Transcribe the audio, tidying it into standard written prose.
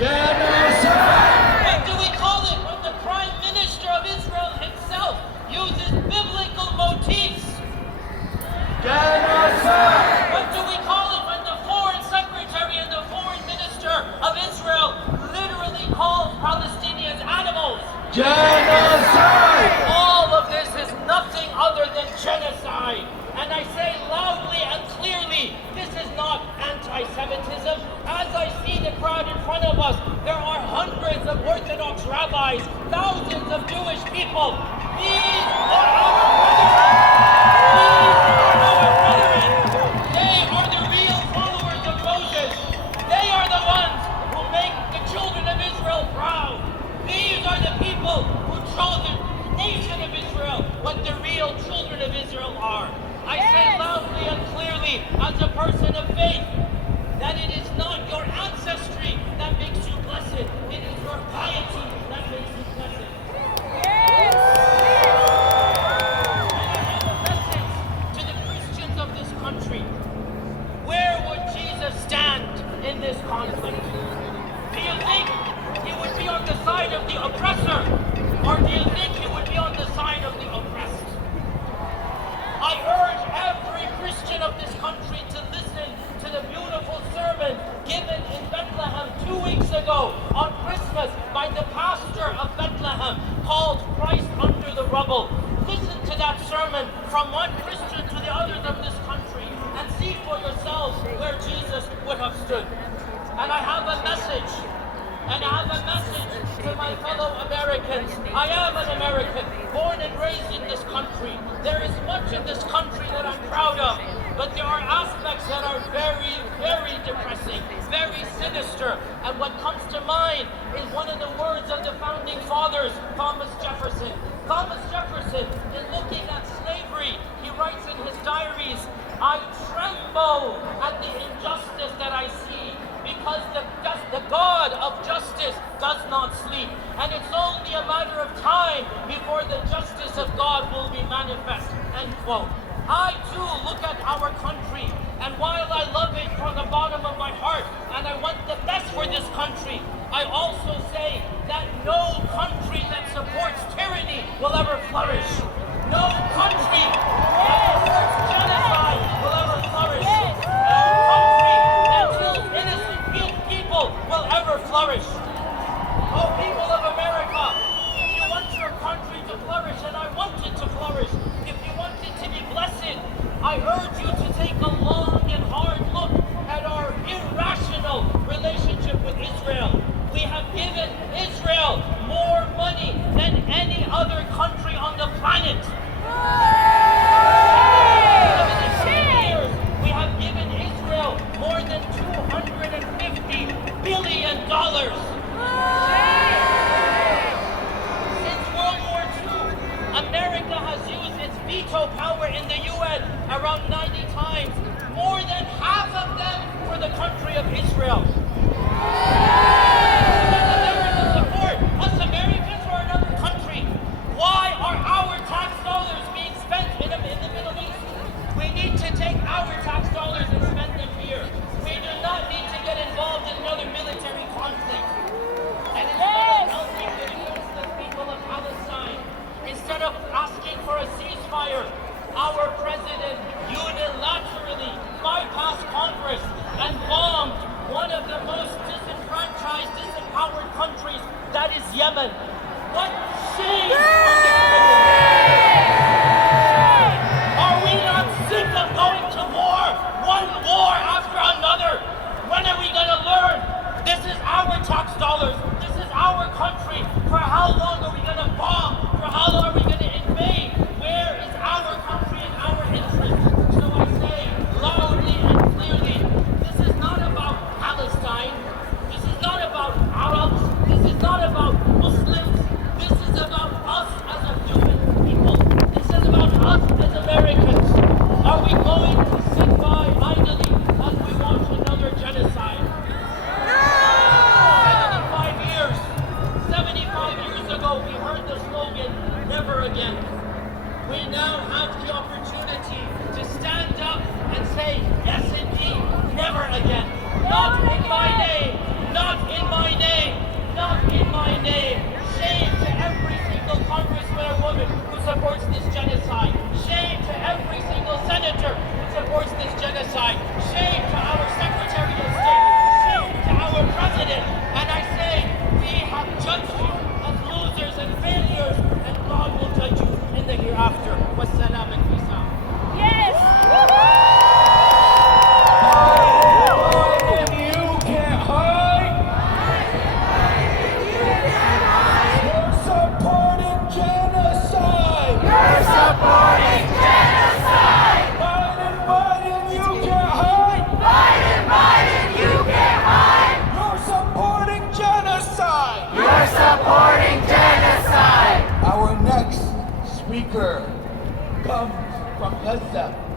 Genocide! What do we call it when the Prime Minister of Israel himself uses biblical motifs? Genocide! What do we call it when the Foreign Secretary and the Foreign Minister of Israel literally calls Palestinians animals? Genocide! All of this is nothing other than genocide. And I say loudly and clearly, this is not anti-Semitism. As I see the crowd in front of us, there are hundreds of Orthodox rabbis, thousands of Jewish people. These are our brethren. These are our brethren. They are the real followers of Moses. They are the ones who make the children of Israel proud. These are the people who show the nation of Israel what the real children of Israel are. I say loudly and clearly, as a person of faith, that it is not your ancestry that makes you blessed. It is your piety that makes you blessed. And I have a message to the Christians of this country. Where would Jesus stand in this conflict? Do you think he would be on the side of the oppressor? Or do you think he would be on the side of the oppressed? I urge every Christian of this country to listen to the beautiful sermon given in Bethlehem 2 weeks ago on Christmas by the pastor of Bethlehem called Christ Under the Rubble. Listen to that sermon from one Christian to the others of this country and see for yourselves where Jesus would have stood. And I have a message. And I have a message to my fellow Americans. I am an American, born and raised in this country. There is much in this country that I'm proud of, but there are aspects that are very, very depressing, very sinister. And what comes to mind is one of the words of the founding fathers, Thomas Jefferson. Thomas Jefferson, in looking at slavery, he writes in his diaries, "I tremble at the injustice that I see, because the God of justice does not sleep. And it's only a matter of time before the justice of God will be manifest." End quote. I too look at our country, and while I love it from the bottom of my heart, and I want the best for this country, I also say that no country that supports tyranny will ever flourish. No country that supports genocide will ever flourish. No country that kills innocent people will ever flourish. Oh, people of America, if you want your country to flourish, and I want it to flourish, if you want it to be blessed, I urge you to take a long and hard look at our irrational relationship with Israel. We have given Israel more money than any other country on the planet. We have given Israel more than $250 billion. Since World War II, America has used its veto power in the UN around 90 times, more than half of them for the country of Israel. Us Americans or another country? Why are our tax dollars being spent in the Middle East? We need to take our tax dollars and spend them here. We do not need to get involved in another military conflict. And instead of helping the innocent people of Palestine, instead of asking for a ceasefire, our president unilaterally bypassed Congress and bombed one of the most disenfranchised, disempowered countries, that is Yemen. What shame on this president! Are we not sick of going to war? One war after another? When are we going to learn? This is our tax dollars. This is our country. For how long are we going to bomb? For how long are we going to invade? Where is our country and our interest? So I say loudly and clearly, this is not about Palestine. This is not about Arabs. This is not about Muslims. This is about us weaker comes from Gaza.